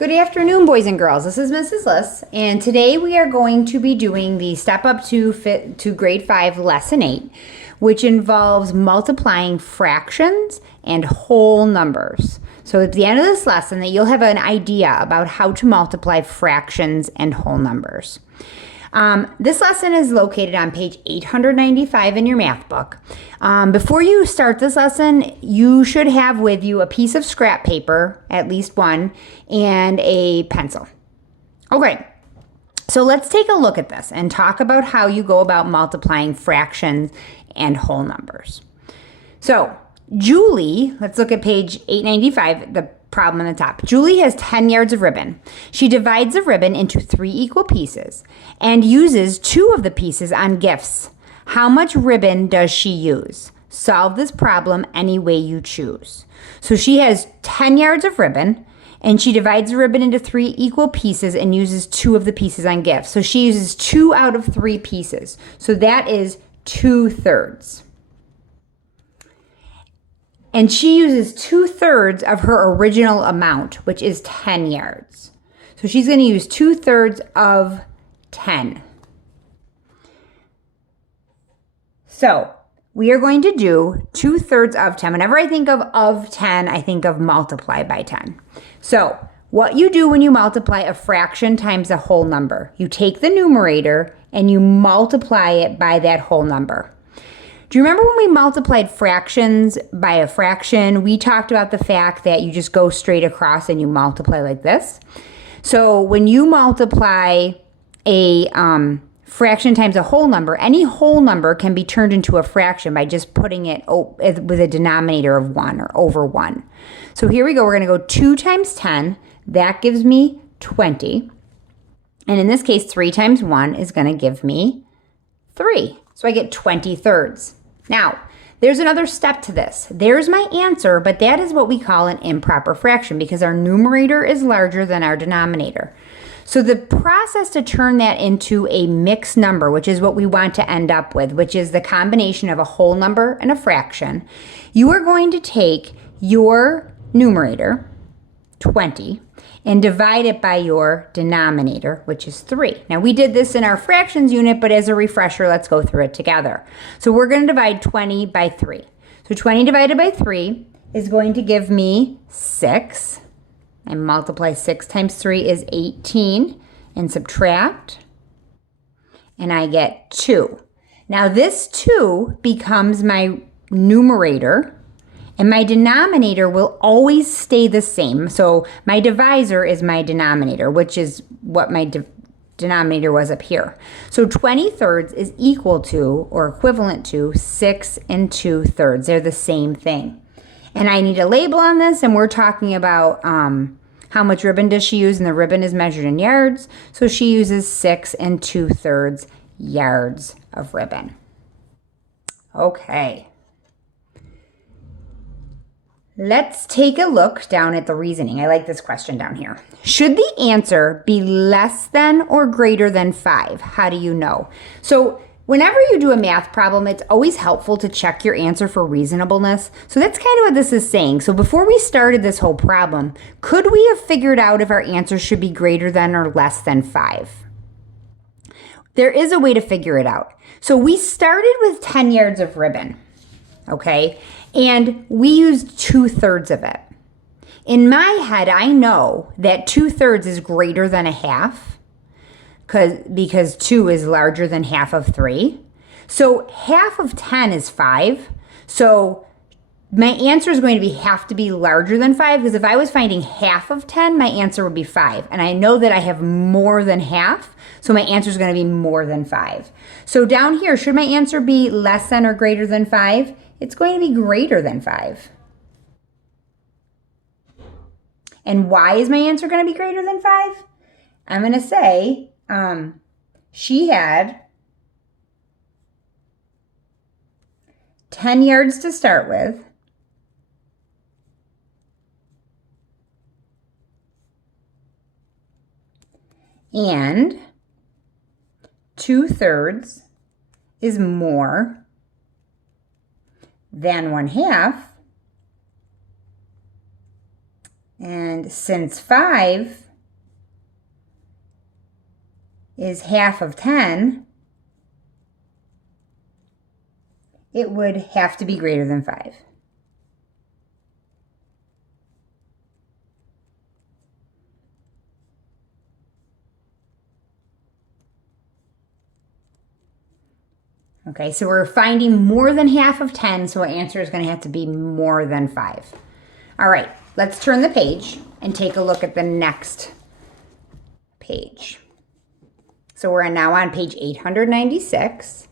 Good afternoon, boys and girls. This is Mrs. Liss, and today we are going to be doing the Step Up to Grade 5 Lesson 8, which involves multiplying fractions and whole numbers. So at the end of this lesson, that you'll have an idea about how to multiply fractions and whole numbers. This lesson is located on page 895 in your math book. Before you start this lesson, you should have with you a piece of scrap paper, at least one, and a pencil. Okay, so let's take a look at this and talk about how you go about multiplying fractions and whole numbers. So Julie, let's look at page 895, the problem on the top. Julie has 10 yards of ribbon. She divides the ribbon into 3 equal pieces and uses 2 of the pieces on gifts. How much ribbon does she use? Solve this problem any way you choose. So she has 10 yards of ribbon and she divides the ribbon into 3 equal pieces and uses 2 of the pieces on gifts. So she uses 2 out of 3 pieces. So that is 2/3. And she uses 2/3 of her original amount, which is 10 yards. So she's going to use 2/3 of 10. So we are going to do 2/3 of 10. Whenever I think of 10, I think of multiply by 10. So what you do when you multiply a fraction times a whole number, you take the numerator and you multiply it by that whole number. Do you remember when we multiplied fractions by a fraction? We talked about the fact that you just go straight across and you multiply like this. So when you multiply a fraction times a whole number, any whole number can be turned into a fraction by just putting it with a denominator of 1 or over 1. So here we go. We're going to go 2 times 10. That gives me 20. And in this case, 3 times 1 is going to give me 3. So I get 20/3. Now, there's another step to this. There's my answer, but that is what we call an improper fraction because our numerator is larger than our denominator. So the process to turn that into a mixed number, which is what we want to end up with, which is the combination of a whole number and a fraction, you are going to take your numerator, 20, and divide it by your denominator, which is 3. Now, we did this in our fractions unit, but as a refresher, let's go through it together. So we're going to divide 20 by 3. So 20 divided by 3 is going to give me 6. And multiply 6 times 3 is 18. And subtract. And I get 2. Now, this 2 becomes my numerator. And my denominator will always stay the same. So my divisor is my denominator, which is what my denominator was up here. So 20/3 is equal to or equivalent to 6 2/3. They're the same thing. And I need a label on this, and we're talking about how much ribbon does she use, and the ribbon is measured in yards. So she uses 6 2/3 yards of ribbon. Okay. Let's take a look down at the reasoning. I like this question down here. Should the answer be less than or greater than 5? How do you know? So whenever you do a math problem, it's always helpful to check your answer for reasonableness. So that's kind of what this is saying. So before we started this whole problem, could we have figured out if our answer should be greater than or less than 5? There is a way to figure it out. So we started with 10 yards of ribbon, okay? And we used 2/3 of it. In my head, I know that 2/3 is greater than a half because 2 is larger than half of 3. So half of 10 is 5. So my answer is going to have to be larger than 5 because if I was finding half of 10, my answer would be 5. And I know that I have more than half, so my answer is going to be more than 5. So down here, should my answer be less than or greater than 5? It's going to be greater than 5. And why is my answer going to be greater than 5? I'm going to say she had 10 yards to start with. And 2/3 is more than 1/2. And since 5 is half of 10, it would have to be greater than 5. Okay, so we're finding more than half of 10, so our answer is going to have to be more than 5. All right, let's turn the page and take a look at the next page. So we're now on page 896,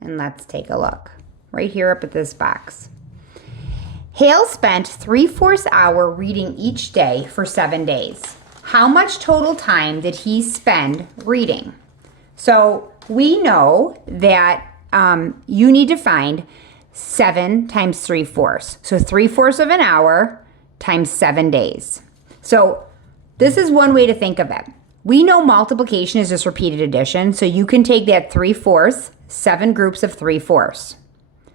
and let's take a look right here up at this box. Hale spent 3/4 hour reading each day for 7 days. How much total time did he spend reading? So we know that you need to find 7 times 3/4. So 3/4 of an hour times 7 days. So this is one way to think of it. We know multiplication is just repeated addition. So you can take that 3/4, 7 groups of 3/4.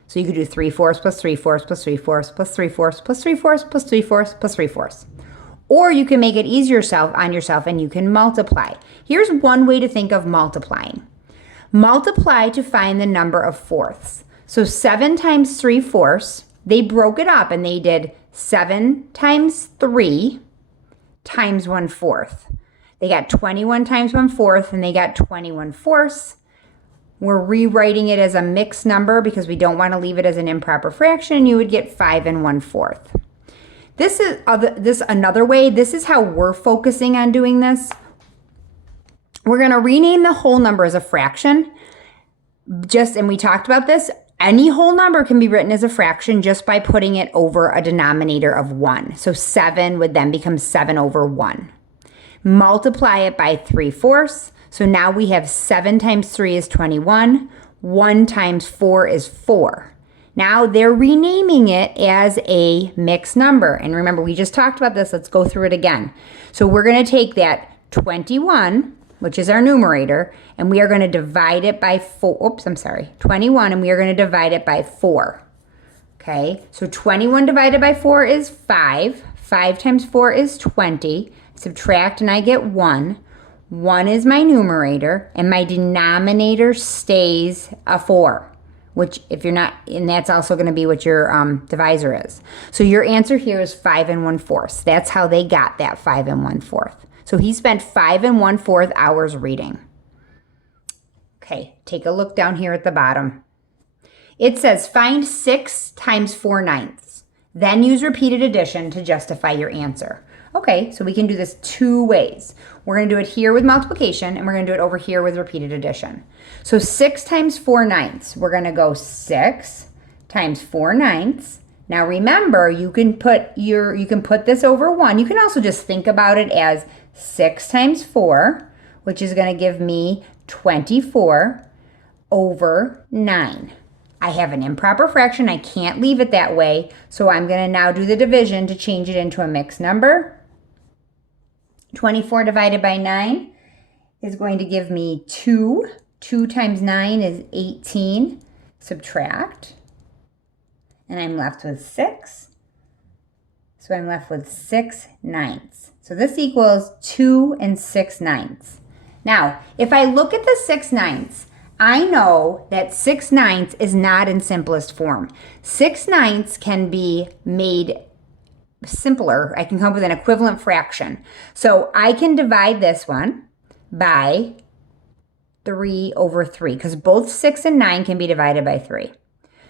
So you could do 3/4 plus 3/4 plus 3/4 plus 3/4 plus 3/4 plus 3/4 plus 3/4. Or you can make it easier on yourself and you can multiply. Here's one way to think of multiplying. Multiply to find the number of fourths. So 7 times 3/4, they broke it up and they did 7 times 3 times 1/4. They got 21 times 1/4 and they got 21/4. We're rewriting it as a mixed number because we don't want to leave it as an improper fraction. You would get 5 1/4. This is another way. This is how we're focusing on doing this. We're going to rename the whole number as a fraction. And we talked about this. Any whole number can be written as a fraction just by putting it over a denominator of 1. So 7 would then become 7 over 1. Multiply it by 3/4. So now we have 7 times 3 is 21. 1 times 4 is 4. Now they're renaming it as a mixed number. And remember, we just talked about this. Let's go through it again. So we're going to take that 21, which is our numerator, and we are going to divide it by 21, and we are going to divide it by 4. Okay, so 21 divided by 4 is 5. 5 times 4 is 20. Subtract and I get 1. 1 is my numerator, and my denominator stays a 4. Which if you're not, and that's also going to be what your divisor is. So your answer here is 5 1/4. That's how they got that 5 1/4. So he spent 5 1/4 hours reading. Okay, take a look down here at the bottom. It says find 6 times 4/9. Then use repeated addition to justify your answer. Okay, so we can do this 2 ways. We're going to do it here with multiplication, and we're going to do it over here with repeated addition. So 6 times 4/9. We're going to go 6 times 4/9. Now remember, you can put this over 1. You can also just think about it as 6 times 4, which is going to give me 24 over 9. I have an improper fraction. I can't leave it that way. So I'm going to now do the division to change it into a mixed number. 24 divided by 9 is going to give me 2. 2 times 9 is 18. Subtract. And I'm left with 6. So I'm left with 6/9. So this equals 2 6/9. Now, if I look at the 6/9, I know that 6/9 is not in simplest form. 6/9 can be made simpler. I can come up with an equivalent fraction. So I can divide this one by 3 over 3 because both 6 and 9 can be divided by 3.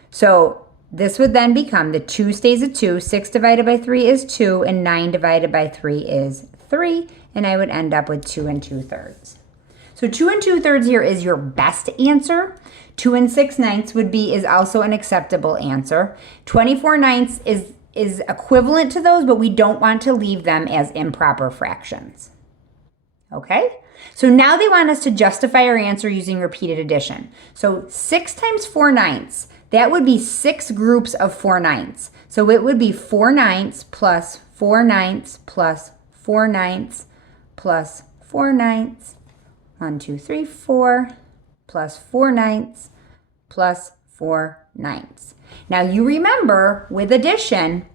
So this would then become the 2 stays at 2, 6 divided by 3 is 2, and 9 divided by 3 is 3, and I would end up with 2 2/3. So 2 2/3 here is your best answer. 2 6/9 is also an acceptable answer. 24/9 is equivalent to those, but we don't want to leave them as improper fractions. Okay? So now they want us to justify our answer using repeated addition. So 6 times 4/9, that would be 6 groups of 4/9. So it would be 4/9 plus 4/9 plus 4/9 plus 4/9. 1, 2, 3, 4 plus 4/9 plus 4/9. Now you remember with addition,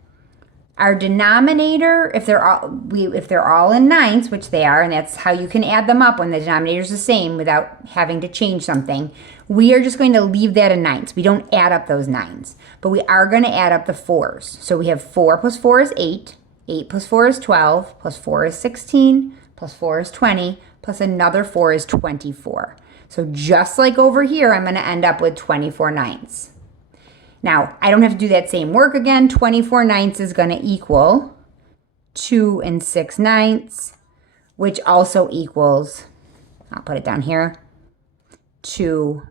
Our denominator, if they're all in nines, which they are, and that's how you can add them up when the denominator is the same without having to change something, we are just going to leave that in nines. We don't add up those nines, but we are going to add up the fours. So we have 4 plus 4 is 8, 8 plus 4 is 12, plus 4 is 16, plus 4 is 20, plus another 4 is 24. So just like over here, I'm going to end up with 24 ninths. Now, I don't have to do that same work again. 24 ninths is going to equal 2 6 ninths, which also equals, I'll put it down here, 2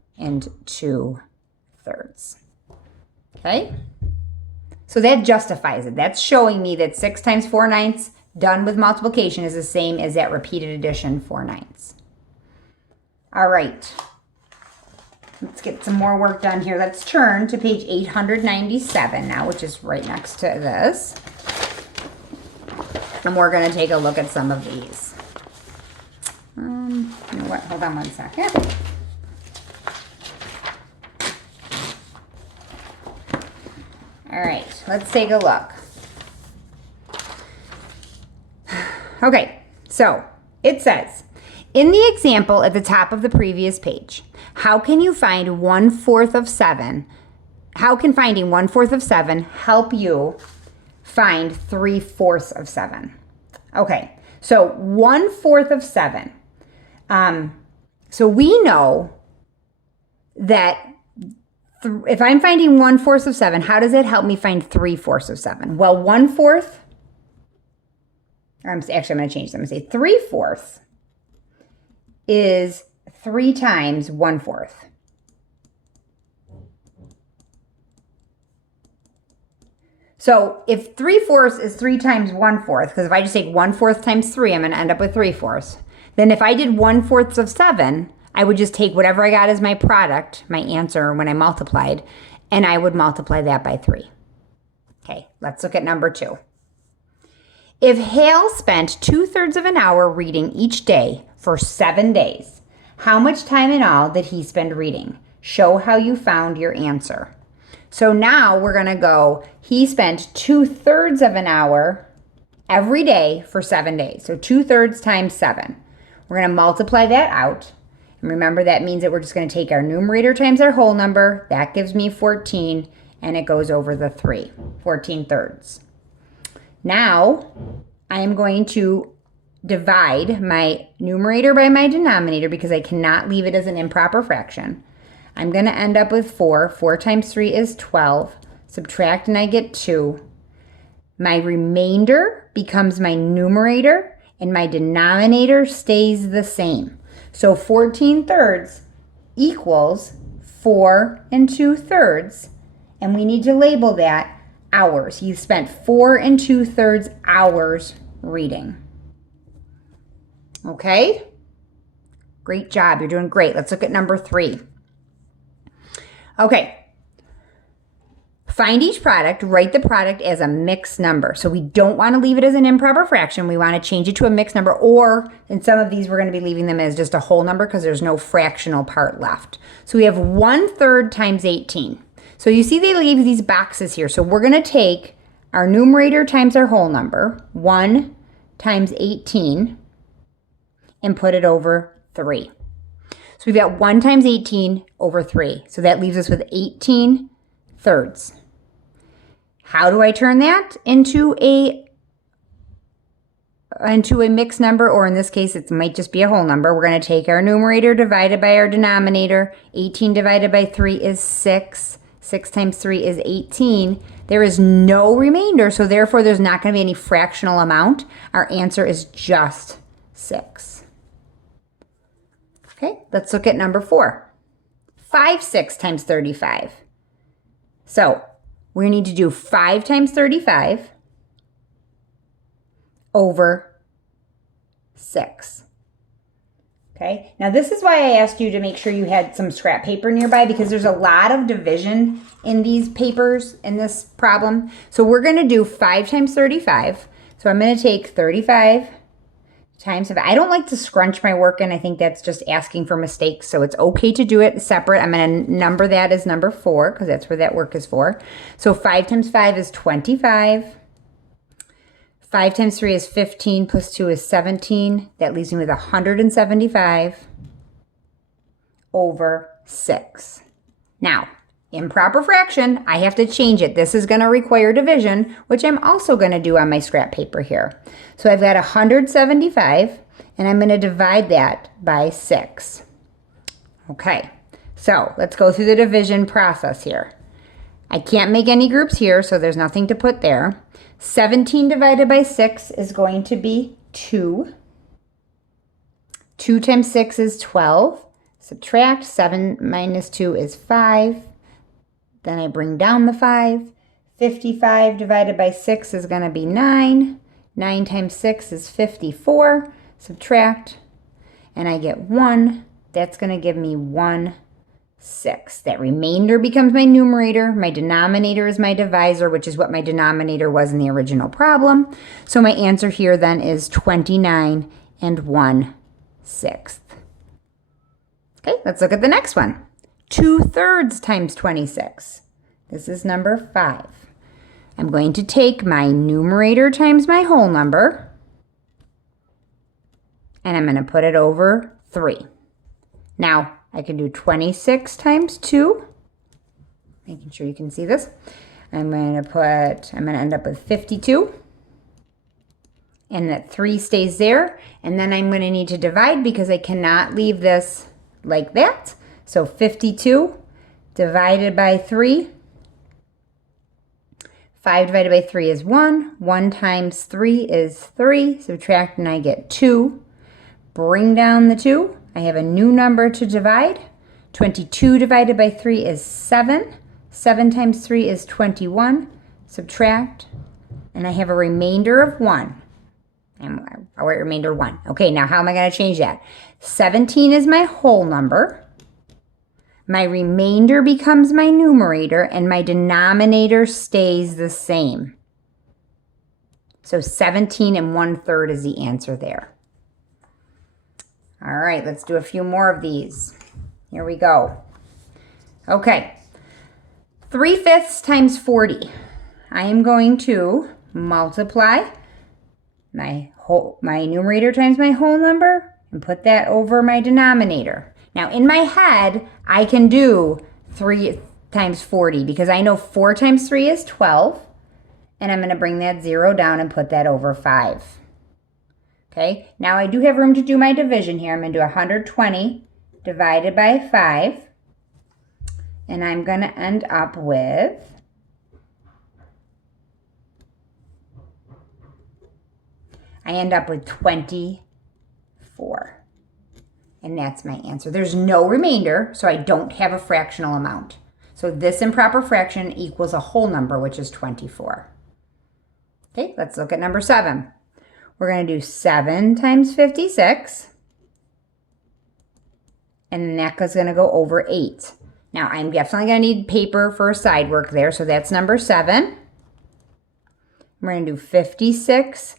2 thirds. Okay? So that justifies it. That's showing me that 6 times 4 ninths done with multiplication is the same as that repeated addition 4 ninths. All right. Let's get some more work done here. Let's turn to page 897 now, which is right next to this. And we're going to take a look at some of these. You know what? Hold on one second. All right, let's take a look. Okay, so it says, in the example at the top of the previous page, how can you find 1/4 of 7? How can finding 1/4 of 7 help you find 3/4 of 7? Okay, so 1/4 of 7. So we know that if I'm finding 1/4 of 7, how does it help me find 3/4 of 7? Well, 1/4, I'm going to change them. I'm going to say 3/4 is 3 times 1/4. So if 3/4 is 3 times 1/4, because if I just take 1/4 times 3, I'm going to end up with 3/4. Then if I did 1/4 of 7, I would just take whatever I got as my product, my answer when I multiplied, and I would multiply that by 3. Okay, let's look at number 2. If Hale spent 2/3 of an hour reading each day for 7 days, how much time in all did he spend reading? Show how you found your answer. So now we're going to go, he spent 2/3 of an hour every day for 7 days. So 2/3 times 7. We're going to multiply that out. And remember, that means that we're just going to take our numerator times our whole number. That gives me 14, and it goes over the 3, 14 thirds. Now, I am going to divide my numerator by my denominator because I cannot leave it as an improper fraction. I'm going to end up with 4. 4 times 3 is 12. Subtract and I get 2. My remainder becomes my numerator and my denominator stays the same. So 14 thirds equals 4 2/3, and we need to label that hours. You spent 4 2/3 hours reading. Okay? Great job. You're doing great. Let's look at number 3. Okay. Find each product, write the product as a mixed number. So we don't want to leave it as an improper fraction. We want to change it to a mixed number, or in some of these, we're going to be leaving them as just a whole number because there's no fractional part left. So we have 1/3 times 18. So you see they leave these boxes here. So we're going to take our numerator times our whole number, 1 times 18, and put it over 3. So we've got 1 times 18 over 3. So that leaves us with 18 thirds. How do I turn that into a mixed number, or in this case, it might just be a whole number? We're going to take our numerator divided by our denominator. 18 divided by 3 is 6. 6 times 3 is 18. There is no remainder, so therefore there's not going to be any fractional amount. Our answer is just 6. Okay, let's look at number 4. 5 6 times 35. So we need to do 5 times 35 over 6. Okay, now this is why I asked you to make sure you had some scrap paper nearby, because there's a lot of division in these papers in this problem. So we're going to do 5 times 35. So I'm going to take 35 times 5. I don't like to scrunch my work in. I think that's just asking for mistakes. So it's okay to do it separate. I'm going to number that as number 4 because that's where that work is for. So 5 times 5 is 25 5 times 3 is 15 plus 2 is 17. That leaves me with 175 over 6. Now, improper fraction, I have to change it. This is going to require division, which I'm also going to do on my scrap paper here. So I've got 175, and I'm going to divide that by 6. Okay, so let's go through the division process here. I can't make any groups here, so there's nothing to put there. 17 divided by 6 is going to be 2. 2 times 6 is 12. Subtract 7 minus 2 is 5. Then I bring down the 5. 55 divided by 6 is going to be 9. 9 times 6 is 54. Subtract, and I get 1. That's going to give me 1/6. That remainder becomes my numerator. My denominator is my divisor, which is what my denominator was in the original problem. So my answer here then is 29 1/6. Okay, let's look at the next one. 2/3 times 26. This is number 5. I'm going to take my numerator times my whole number, and I'm going to put it over 3. Now, I can do 26 times 2. Making sure you can see this. I'm going to end up with 52. And that 3 stays there. And then I'm going to need to divide because I cannot leave this like that. So 52 divided by 3. 5 divided by 3 is 1. 1 times 3 is 3. Subtract and I get 2. Bring down the 2. I have a new number to divide. 22 divided by 3 is 7. 7 times 3 is 21. Subtract, and I have a remainder of 1. I'll write remainder 1. Okay, now how am I going to change that? 17 is my whole number. My remainder becomes my numerator, and my denominator stays the same. So 17 1/3 is the answer there. All right, let's do a few more of these. Here we go. Okay, 3/5 times 40. I am going to multiply my numerator times my whole number and put that over my denominator. Now, in my head, I can do 3 times 40 because I know 4 times 3 is 12, and I'm going to bring that 0 down and put that over 5. Okay, now I do have room to do my division here. I'm going to do 120 divided by 5, and I'm going to end up with I end up with 24. And that's my answer. There's no remainder, so I don't have a fractional amount. So this improper fraction equals a whole number, which is 24. Okay, let's look at number 7. We're going to do 7 times 56. And that is going to go over 8. Now, I'm definitely going to need paper for side work there, so that's number 7. We're going to do 56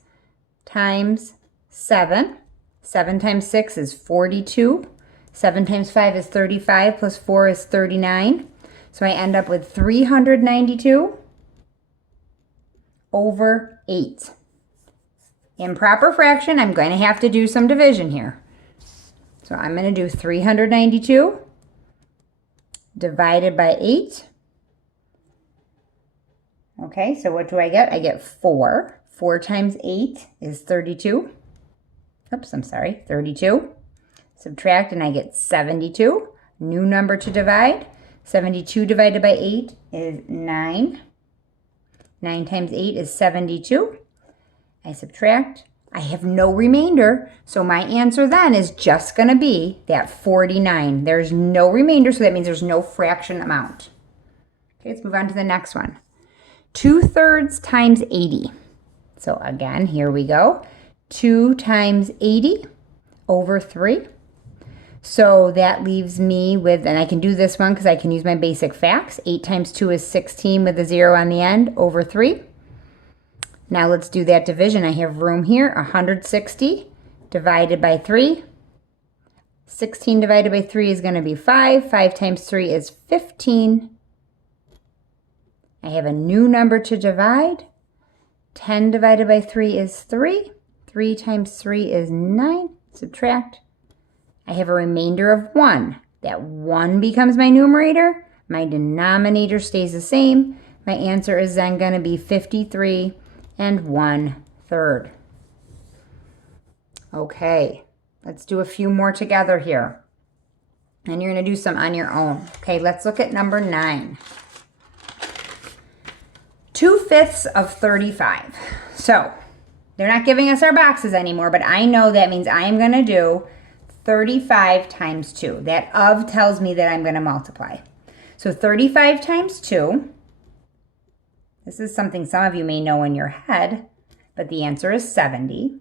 times 7. 7 times 6 is 42. 7 times 5 is 35, plus 4 is 39. So I end up with 392 over 8. Improper fraction, I'm going to have to do some division here. So I'm going to do 392 divided by 8. Okay, so what do I get? I get 4. 4 times 8 is 32. Oops, I'm sorry, 32. Subtract, and I get 72. New number to divide. 72 divided by 8 is 9. 9 times 8 is 72. I subtract. I have no remainder, so my answer then is just going to be that 49. There's no remainder, so that means there's no fraction amount. Okay, let's move on to the next one. 2/3 times 80. So again, here we go. 2 times 80 over 3. So that leaves me with, and I can do this one because I can use my basic facts. 8 times 2 is 16 with a 0 on the end over 3. Now let's do that division. I have room here. 160 divided by 3. 16 divided by 3 is going to be 5. 5 times 3 is 15. I have a new number to divide. 10 divided by 3 is 3. 3 times 3 is 9. Subtract. I have a remainder of 1. That 1 becomes my numerator. My denominator stays the same. My answer is then going to be 53 and 1/3. Okay, let's do a few more together here. And you're going to do some on your own. Okay, let's look at number 9. 2/5 of 35. So they're not giving us our boxes anymore, but I know that means I am going to do 35 times 2. That of tells me that I'm going to multiply. So 35 times 2. This is something some of you may know in your head, but the answer is 70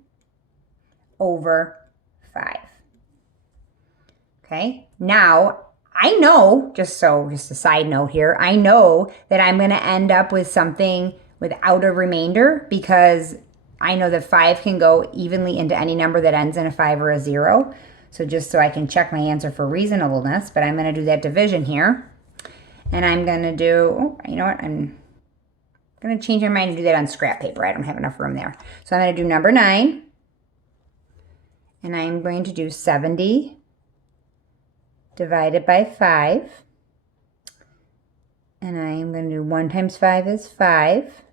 over 5. Okay, now I know, just a side note here, I know that I'm going to end up with something without a remainder because I know that 5 can go evenly into any number that ends in a 5 or a 0. So just so I can check my answer for reasonableness, but I'm going to do that division here. And I'm going to do, you know what, I'm going to change my mind and do that on scrap paper. I don't have enough room there. So I'm going to do number 9. And I'm going to do 70 divided by 5. And I'm going to do 1 times 5 is 5,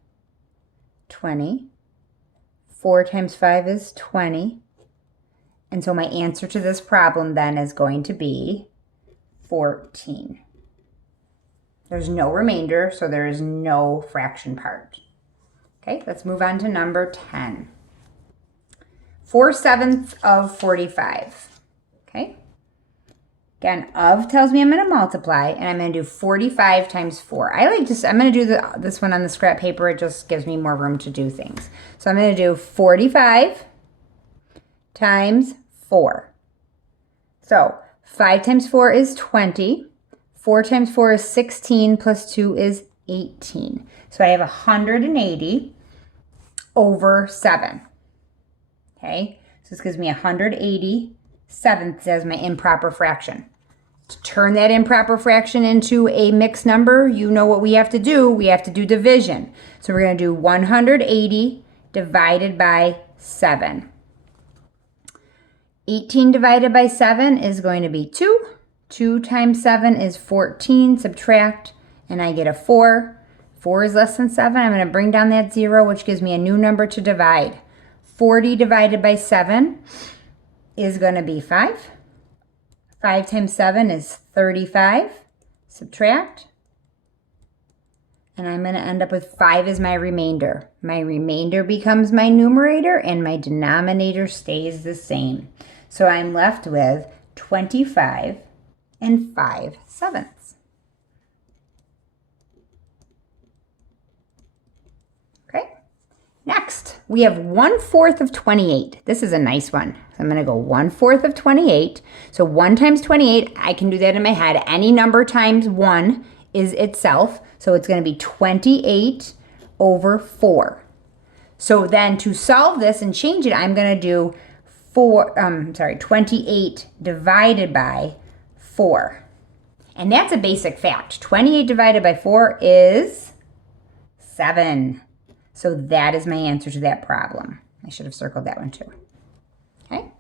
20. 4 times 5 is 20. And so my answer to this problem then is going to be 14. There's no remainder, so there is no fraction part. Okay, let's move on to number 10. 4/7 of 45. Okay. Again, of tells me I'm going to multiply, and I'm going to do 45 times 4. I'm going to do this one on the scrap paper. It just gives me more room to do things. So I'm going to do 45 times 4. So 5 times 4 is 20. 4 times 4 is 16 plus 2 is 18. So I have 180 over 7. Okay, so this gives me 180/7 as my improper fraction. To turn that improper fraction into a mixed number, you know what we have to do. We have to do division. So we're going to do 180 divided by 7. 18 divided by 7 is going to be 2. 2 times 7 is 14. Subtract, and I get a 4. 4 is less than 7. I'm going to bring down that 0, which gives me a new number to divide. 40 divided by 7 is going to be 5. 5 times 7 is 35. Subtract. And I'm going to end up with 5 as my remainder. My remainder becomes my numerator, and my denominator stays the same. So I'm left with 25 and 5/7. Okay. Next, we have 1/4 of 28. This is a nice one. So I'm going to go 1/4 of 28. So 1 times 28, I can do that in my head. Any number times 1 is itself. So it's going to be 28 over 4. So then to solve this and change it, I'm going to do 28 divided by 4. And that's a basic fact. 28 divided by 4 is 7. So that is my answer to that problem. I should have circled that one too. Okay.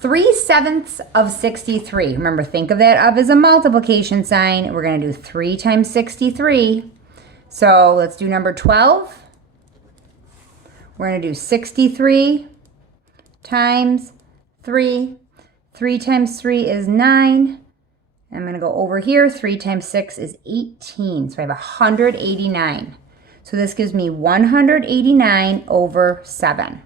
3/7 of 63. Remember, think of that of as a multiplication sign. We're going to do 3 times 63. So let's do number 12. We're going to do 63 times 3. 3 times 3 is 9. I'm going to go over here. 3 times 6 is 18. So I have 189. So this gives me 189 over 7.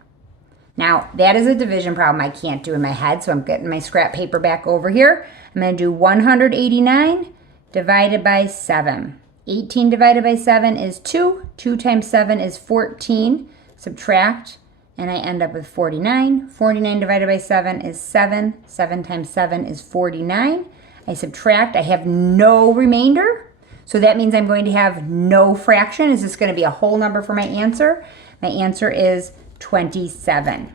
Now, that is a division problem I can't do in my head, so I'm getting my scrap paper back over here. I'm going to do 189 divided by 7. 18 divided by 7 is 2. 2 times 7 is 14. Subtract, and I end up with 49. 49 divided by 7 is 7. 7 times 7 is 49. I subtract. I have no remainder. So that means I'm going to have no fraction. Is this going to be a whole number for my answer? My answer is 27.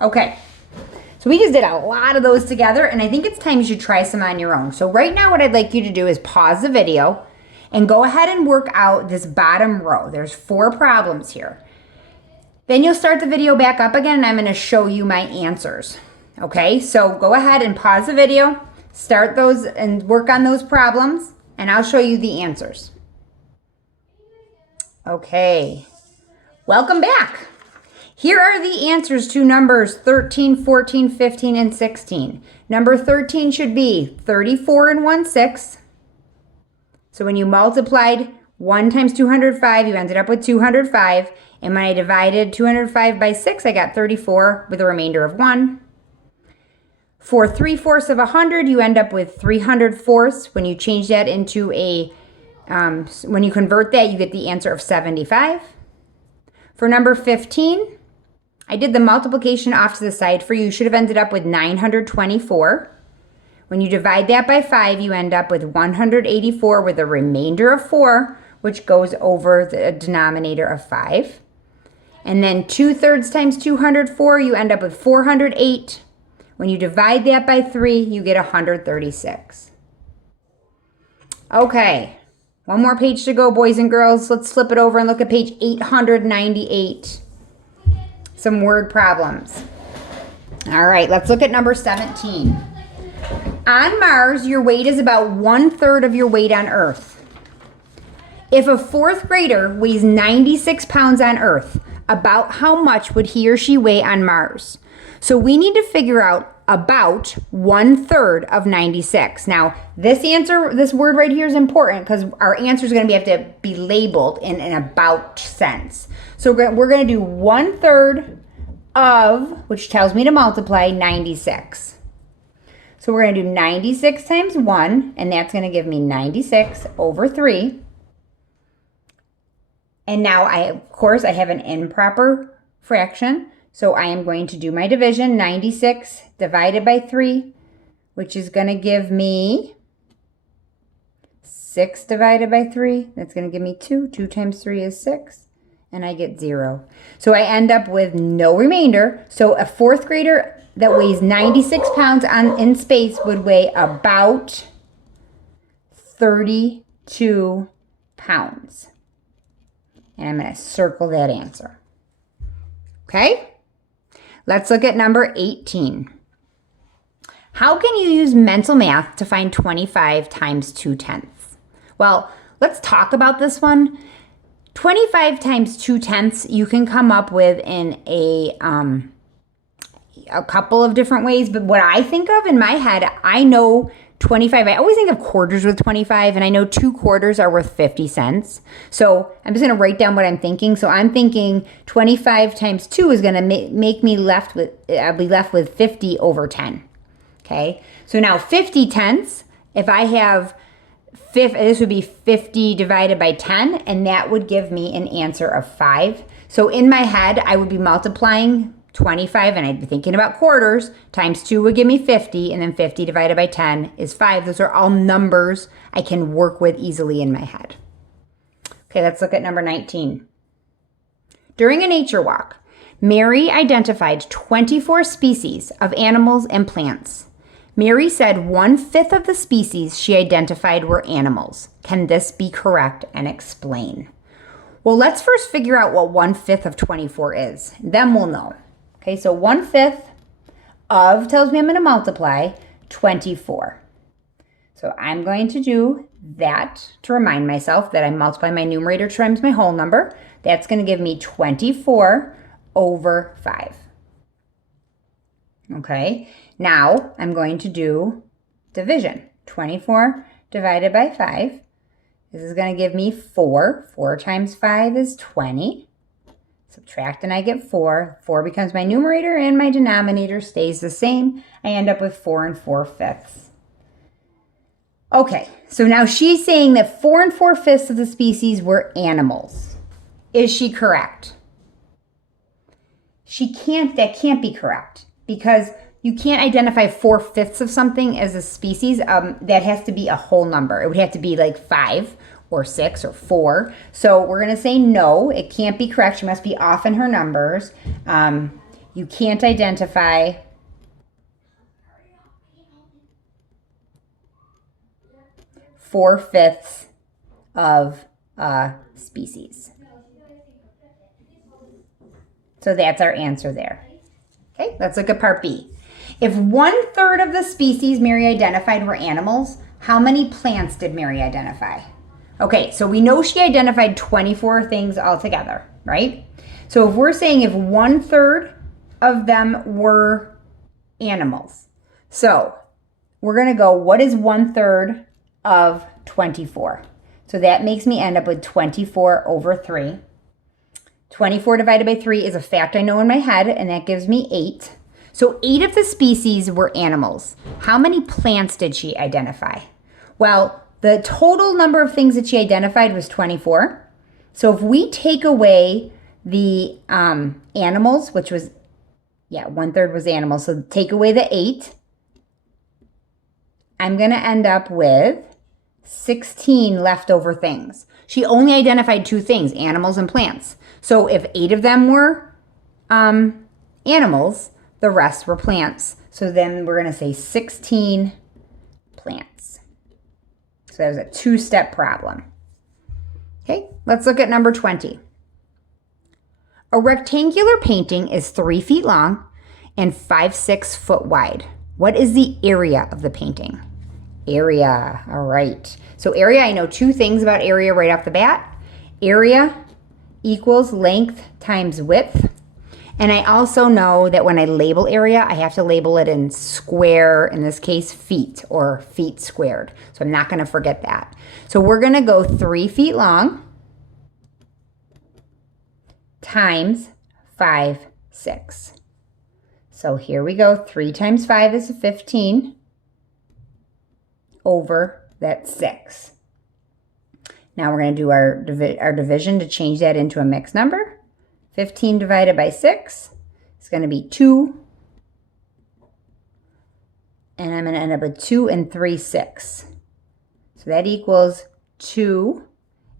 Okay, so we just did a lot of those together, and I think it's time you should try some on your own. So right now what I'd like you to do is pause the video and go ahead and work out this bottom row. There's 4 problems here. Then you'll start the video back up again and I'm going to show you my answers. Okay, so go ahead and pause the video, start those and work on those problems, and I'll show you the answers. Okay, welcome back. Here are the answers to numbers 13, 14, 15, and 16. Number 13 should be 34 and 1/6. So when you multiplied 1 times 205, you ended up with 205. And when I divided 205 by 6, I got 34 with a remainder of 1. For 3/4 of 100, you end up with 300/4. When you change that into when you convert that, you get the answer of 75. For number 15, I did the multiplication off to the side for you. You should have ended up with 924. When you divide that by 5, you end up with 184 with a remainder of 4, which goes over the denominator of 5. And then 2/3 times 204, you end up with 408. When you divide that by 3, you get 136. Okay, one more page to go, boys and girls. Let's flip it over and look at page 898. Some word problems. All right, let's look at number 17. On Mars, your weight is about 1/3 of your weight on Earth. If a 4th grader weighs 96 pounds on Earth, about how much would he or she weigh on Mars? So we need to figure out about 1/3 of 96. Now, this word right here is important because our answer is going to have to be labeled in an about sense. So we're going to do 1/3 of, which tells me to multiply 96. So we're going to do 96 times 1, and that's going to give me 96 over 3. And now, of course, I have an improper fraction. So I am going to do my division, 96 divided by 3, which is going to give me 6 divided by 3. That's going to give me 2. 2 times 3 is 6. And I get 0. So I end up with no remainder. So a 4th grader that weighs 96 pounds in space would weigh about 32 pounds. And I'm going to circle that answer. Okay? Let's look at number 18. How can you use mental math to find 25 times 2/10? Well, let's talk about this one. 25 times 2/10 you can come up with in a couple of different ways, but what I think of in my head, I know 25, I always think of quarters with 25, and I know 2 quarters are worth 50 cents. So I'm just going to write down what I'm thinking. So I'm thinking 25 times 2 is going to make me I'll be left with 50 over 10. Okay, so now 50 tenths, if I have, this would be 50 divided by 10, and that would give me an answer of 5. So in my head, I would be multiplying 25, and I'd be thinking about quarters, times 2 would give me 50, and then 50 divided by 10 is 5. Those are all numbers I can work with easily in my head. Okay, let's look at number 19. During a nature walk, Mary identified 24 species of animals and plants. Mary said 1/5 of the species she identified were animals. Can this be correct, and explain? Well, let's first figure out what 1/5 of 24 is. Then we'll know. Okay, so 1/5 of tells me I'm going to multiply 24. So I'm going to do that to remind myself that I multiply my numerator times my whole number. That's going to give me 24 over 5. Okay, now I'm going to do division. 24 divided by 5. This is going to give me 4. 4 times 5 is 20. Subtract and I get 4. 4 becomes my numerator and my denominator stays the same. I end up with 4 4/5. Okay, so now she's saying that 4 4/5 of the species were animals. Is she correct? That can't be correct because you can't identify 4/5 of something as a species. That has to be a whole number. It would have to be like 5 or 6 or 4. So we're going to say no, it can't be correct. She must be off in her numbers. You can't identify 4/5 of a species. So that's our answer there. Okay, let's look at part B. If 1/3 of the species Mary identified were animals, how many plants did Mary identify? Okay, so we know she identified 24 things altogether, right? So if we're saying if 1/3 of them were animals, so we're going to go, what is 1/3 of 24? So that makes me end up with 24 over 3. 24 divided by 3 is a fact I know in my head, and that gives me 8. So 8 of the species were animals. How many plants did she identify? Well, the total number of things that she identified was 24. So if we take away the animals, which was, 1/3 was animals. So take away the 8. I'm going to end up with 16 leftover things. She only identified 2 things, animals and plants. So if 8 of them were animals, the rest were plants. So then we're going to say 16 plants. So that was a 2-step problem. Okay, let's look at number 20. A rectangular painting is 3 feet long and 5-6 foot wide. What is the area of the painting? Area, all right. So area, I know 2 things about area right off the bat. Area equals length times width. And I also know that when I label area, I have to label it in square, in this case, feet, or feet squared. So I'm not going to forget that. So we're going to go 3 feet long times 5, 6. So here we go. 3 times 5 is 15 over that 6. Now we're going to do our division to change that into a mixed number. 15 divided by 6 is going to be 2. And I'm going to end up with 2 and 3, 6. So that equals 2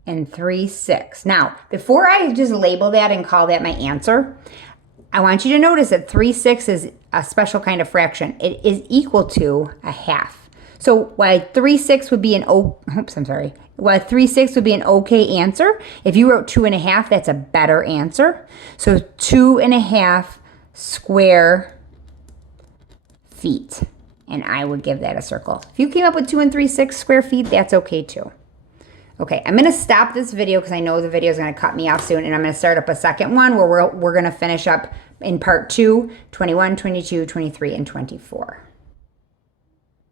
and 3, 6. Now, before I just label that and call that my answer, I want you to notice that 3, 6 is a special kind of fraction. It is equal to a half. So while 3, 6 would be while 3, 6 would be an okay answer, if you wrote 2.5, that's a better answer. So 2.5 square feet. And I would give that a circle. If you came up with 2 and 3, 6 square feet, that's okay too. Okay, I'm going to stop this video because I know the video is going to cut me off soon, and I'm going to start up a second one where we're going to finish up in part 2, 21, 22, 23, and 24.